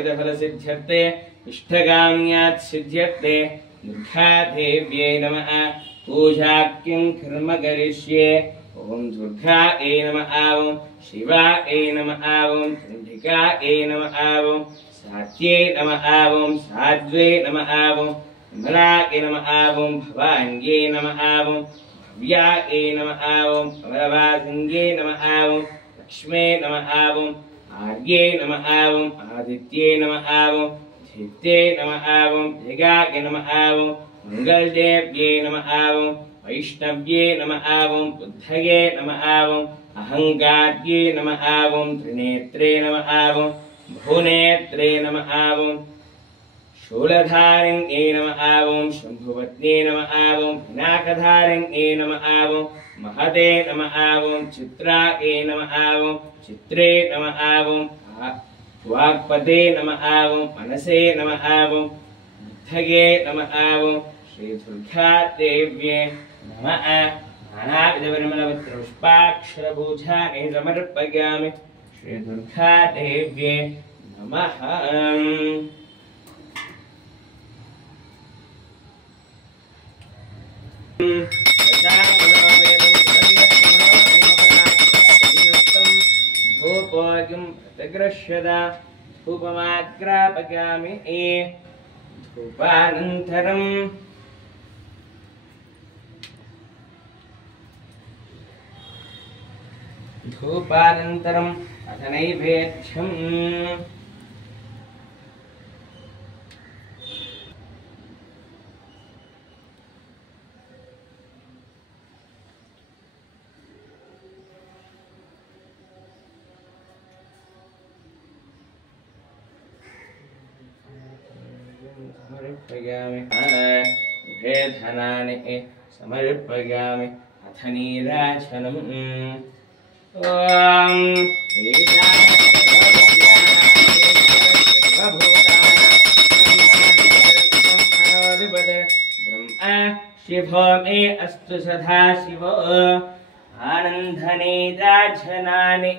सर्वविधफलसिद्ध्यर्थे इष्टकाम्यात् सिद्ध्यर्थे दुर्गादेव्यै नमः पूजाख्यं कर्म करिष्ये ओम दुर्गायै नमः ओम शिवायै नमः ओम चण्डिकायै नमः ओम सात्यै नमः ओम साध्वे नमः ओम विमलायै नमः ओम भवान्यै नमः ओम भव्यायै नमः ओम कमलवासिन्यै नमः ओम लक्ष्मे नमः ओम आर्ये नमः ओम आदित्ये नमः ओम धित्ये नमः ओम जगाय नमः ओम मंगलदेव्ये नमः ओम वैष्णव्ये नमः ओम बुद्धये नमः ओम अहंकार्ये नमः ओम त्रिनेत्रे नमः ओम बहुनेत्रे नमः ओम शूलधारिण्ये नमः ओम शंभुपत्न्ये नमः ओम पिनाकधारिण्ये नमः ओम महते नमः ओम चित्राये नमः ओम चित्रे नमः ओम वाक्पते नमः ओम मनसे नमः ओम बुद्धये नमः ओम श्री दुर्गा देव्ये नमः नानाविधपरिमलपत्रपुष्पाक्षरपूजानि समर्पयामि श्री दुर्गा देव्ये नमः धूपोऽयं प्रतिगृह्यता धूपमाग्रापयामि धूपानन्तरम् अथ नैवेद्यम् समर्पयामि धनानि समर्पयामि अथ नीराजनम् ओम शिवो मे अस्तु सदा शिवो आनन्दनेदाजनानि